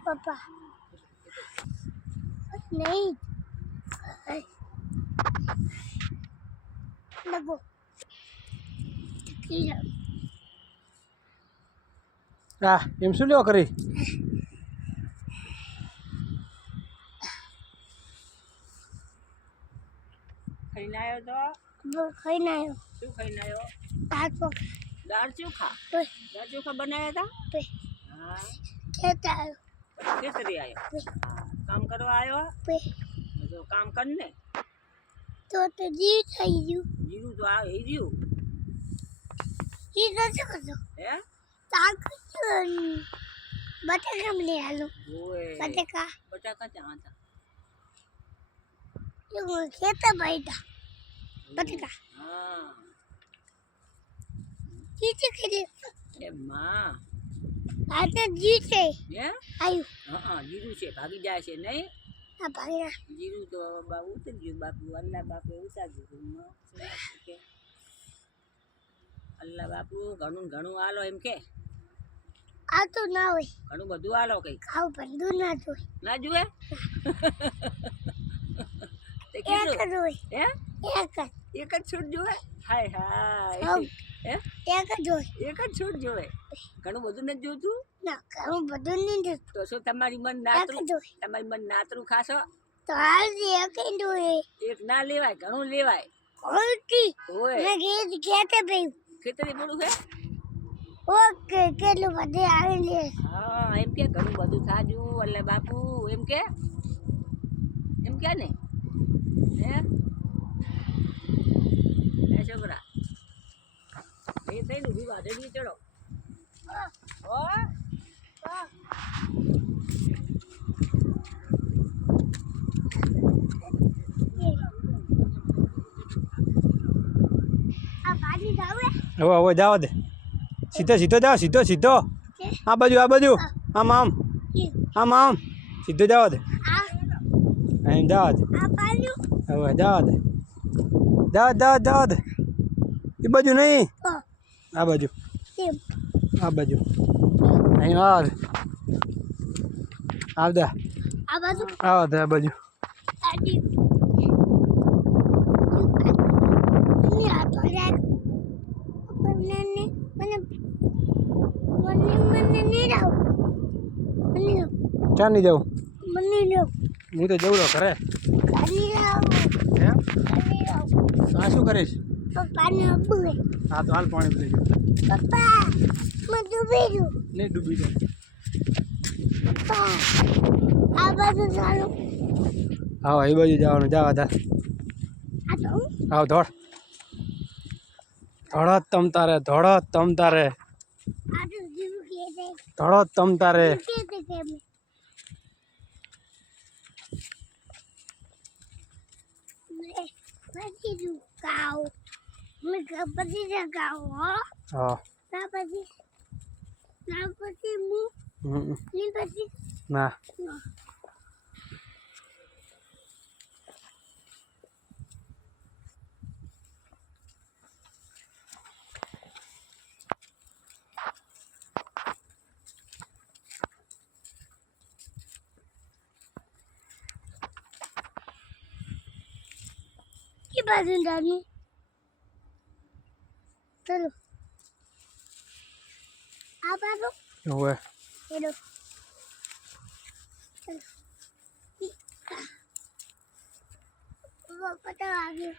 पापा नहीं लगो એમ શું લેવા કરી ખાઈને આવ્યો તો वो खाना है શું ખાઈને આવ્યો दाल पका દાળ ચોખા पे દાળ ચોખા બનાવ્યા पे હતા હા खेता है ખેતરી આવ્યો पे કામ કરવા આવ્યો पे તો કામ કર ને तो जी चाहिए જીરું તો આ એ રહ્યું ये तो करो હે ताकत बटाका में ले आलो ઓએ बटाका બટાકા ચા હતા ये खेता बैठा बटाका હા जीते खेले એ માં आते जीते હે आयु હા જીરું છે ભાગી જાય છે નહીં अब भागना જીરું તો બા ઉતરી ગયું બાપુ અલ્લા બાપે ઉતારી દીધું કે અલ્લા બાપુ ઘણું ઘણું આલો એમ કે आ तो ना होए ઘણું બધું આલો કઈ खाओ बंदू ना तो ના જુએ તે एक કીધું रोए હે एक એક જ છૂટ જોવે હાય હાય આવ. હે एक रोए એક જ છૂટ જોવે ઘણું બધું નથી જોતું ना खाओ बंदू नहीं दे તો શું તમારી મન एक નાતરું रोए તમારી મન નાતરું ખાશો तो हाल एक रोए એક ના લેવાય ઘણું લેવાય और की ઓય मैं गीत कहते पे ખેતરી બોલું હે ओके के लो बदे आवे ले હા એમ કે ઘણું બધું થાજુ એટલે બાપુ એમ કે ને હે એ છોકરા એ થઈને ઊભી વાટે બી ચડો હો आ पानी जावे હવે હવે જવા દે સીધો સીધો જાઓ સીધો સીધો આ બાજુ આમ ये આમ સીધો જવા દે आ અહીં જવા દે आ पानी હવે જવા દે જવા દે એ બાજુ નહીં ओ આ બાજુ ये આ બાજુ અહીં આવ દે આવ દે आ बाजू આવ દે આ બાજુ आदि ये आ तो यार મને નહીં રાવ મને ક્યાં નહીં જાઉં મને લો હું તો જવું ઘરે કાની રાવ હે કાની રાવ આ શું કરીશ પપ્પાને અબુએ હા તો હાલ પાણી પી લેજો પપ્પા હું ડૂબી ગયું નહીં ડૂબી જાય પપ્પા આ બાજુ ચાલો હા એ બાજુ જવાનું જવા દે આ તો આવ ધોળ તમ તારે આ તો જીવ કે દે તમ તારે કે દે કે मैं પછી ગાવ मैं પછી ગાવ હો હા ના પછી હું ની પછી ના की बाजू जानी चलो आप आ दो હવે चलो चलो वो पता आ गया